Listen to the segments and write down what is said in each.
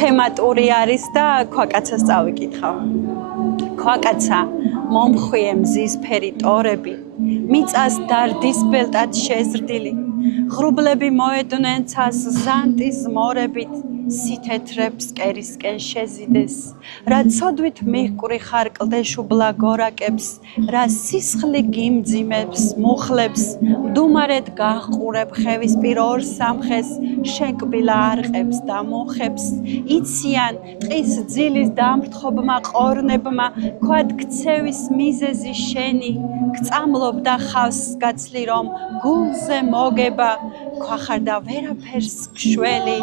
თემატური არის და ქვაკაცას წავიკითხავ. ქვაკაცა მომხვიე მზისფერი ტორები, მიწას დარდის ბელტად შეზრდილი, ღრუბლები მოედნენ ცას ზანტის მორებით, სითეთრებს კერისკენ შეზიდეს, რა ცოდვით მიჰკური ხარკლდე შუბლა გორაკებს, რა სისხლი გიმძიმებს, მუხლებს, მდუმარედ გაჰყურებ ხევისპირ ორ სამხეს, შენკბილა არყებს და მუხებს, იციან ტყის ძილის დამრთხობმა ყორნებმა, ქვად ქცევის მიზეზი შენი, გწამლობდა ხავს გაცლი რომ გულზე მოგება, ქვახარდა ვერაფერს გშველი,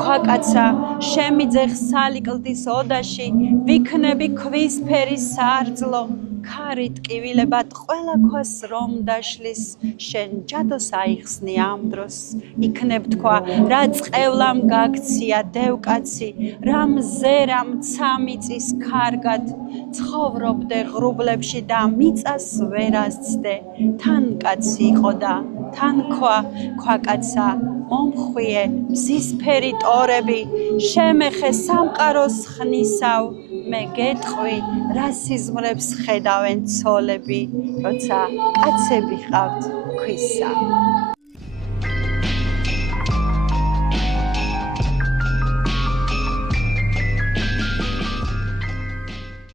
ქვაკაცა შემიძე ხსალიკლდის ოდაში, ვიქნები ქვისფერი სარძლო, ქარი ტკივილებად ყველა ქვას რომ დაშლის, შენ ჯადოს აიხსნი ამ დროს, იქნებ თქვა, რა წყევლამ გაქცია დევკაცი, რა მზერა მცამიწის ქარგად, ცხოვრობდე ღრუბლებში და მიწას ვერ ასცდე, თან კაცი იყო და თან ქვა, ქვაკაცა მომხვიე მზისფერი ტორები, შემეხე სამყაროს ხნისავ, მე გეტყვი, რა სიზმრებს ხედავენ ცოლები, როცა კაცები ყავთ ქვისა.